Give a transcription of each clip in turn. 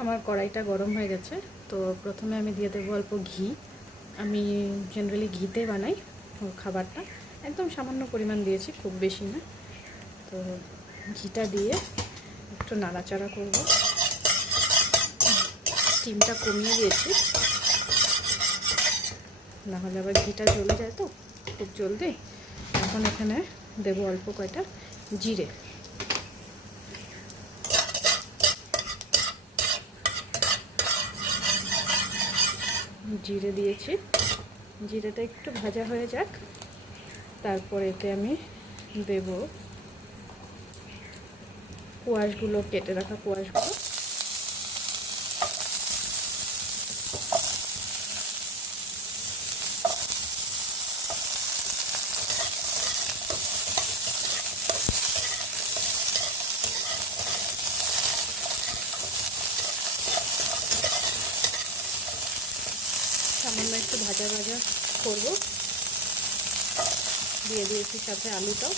আমার কড়াইটা গরম হয়ে গেছে। তো প্রথমে আমি দিয়ে দেবো অল্প ঘি। আমি জেনারেলি ঘিতে বানাই খাবারটা, একদম সামান্য পরিমাণ দিয়েছি, খুব বেশি না। তো ঘিটা দিয়ে একটু নাড়াচাড়া করব। স্টিমটা কমিয়ে দিয়েছি, নাহলে আবার ঘিটা জ্বলে যায় তো খুব জলদি। এখন এখানে দেবো অল্প কয়টা জিরে। জিরে দিয়েছি, জিরেটা একটু ভাজা হয়ে যাক। তারপর এতে আমি দেব কোয়াশগুলো, কেটে রাখা কোয়াশগুলো। সামান্য একটু ভাজা ভাজা করব। দিয়ে দিয়েছি সাথে আলুটাও।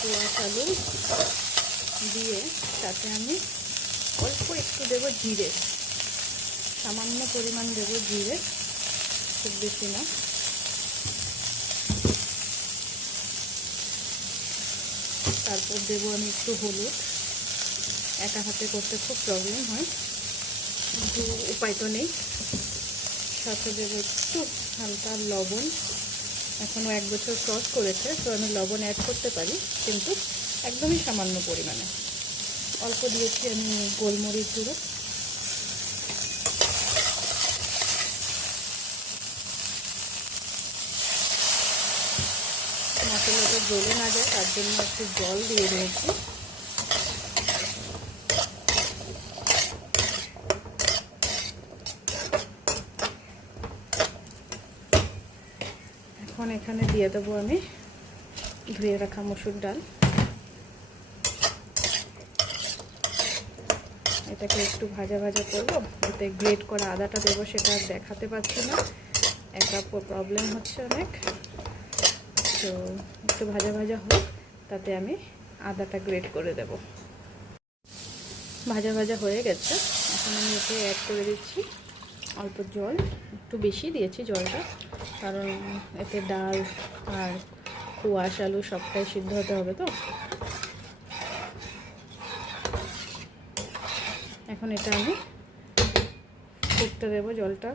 কোয়াশ আলু দিয়ে তাতে আমি অল্প একটু দেবো জিরে, সামান্য পরিমাণ দেবো জিরে, খুব বেশি না। তারপর দেবো আমি একটু হলুদ। একা হাতে করতে খুব প্রবলেম হয়, কিন্তু উপায় তো নেই। সাথে দেবো একটু হালকা লবণ। এখনও 1 বছর ক্রস করেছে, তো আমি লবণ অ্যাড করতে পারি, কিন্তু একদমই সামান্য পরিমাণে। অল্প দিয়েছি আমি গোলমরিচ গুঁড়ো। মশলাটা জ্বলে না যায় তার জন্য একটু জল দিয়ে দিয়েছি। এখন এখানে দিয়ে দেবো আমি ধুয়ে রাখা মসুর ডাল। এটাকে একটু ভাজা ভাজা করবো। এতে গ্রেট করা আদাটা দেবো, সেটা আর দেখাতে পারছি না, একা প্রবলেম হচ্ছে অনেক। তো একটু ভাজা ভাজা হোক, তাতে আমি আদাটা গ্রেট করে দেব। ভাজা ভাজা হয়ে গেছে, এখন আমি এতে অ্যাড করে দিচ্ছি অল্প জল। একটু বেশি দিয়েছি জলটা, কারণ এতে ডাল আর কোয়াশ আলু সবটাই সিদ্ধ হতে হবে। তো এখন এটা আমি ফুটতে দেবো। জলটা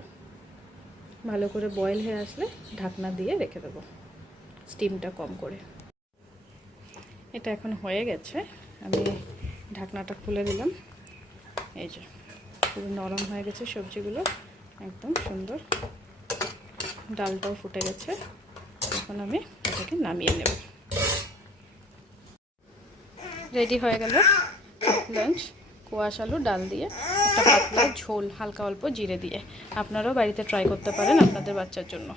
ভালো করে বয়েল হয়ে আসলে ঢাকনা দিয়ে রেখে দেবো, স্টিমটা কম করে। এটা এখন হয়ে গেছে, আমি ঢাকনাটা খুলে দিলাম। এই যে পুরো নরম হয়ে গেছে সবজিগুলো, একদম সুন্দর। ডালটাও ফুটে গেছে। এখন আমি এটাকে নামিয়ে নেব। রেডি হয়ে গেল লাঞ্চ, কোয়াশ আলু ডাল দিয়ে একটা পাতলা ঝোল, হালকা অল্প জিরে দিয়ে। আপনারাও বাড়িতে ট্রাই করতে পারেন আপনাদের বাচ্চার জন্য।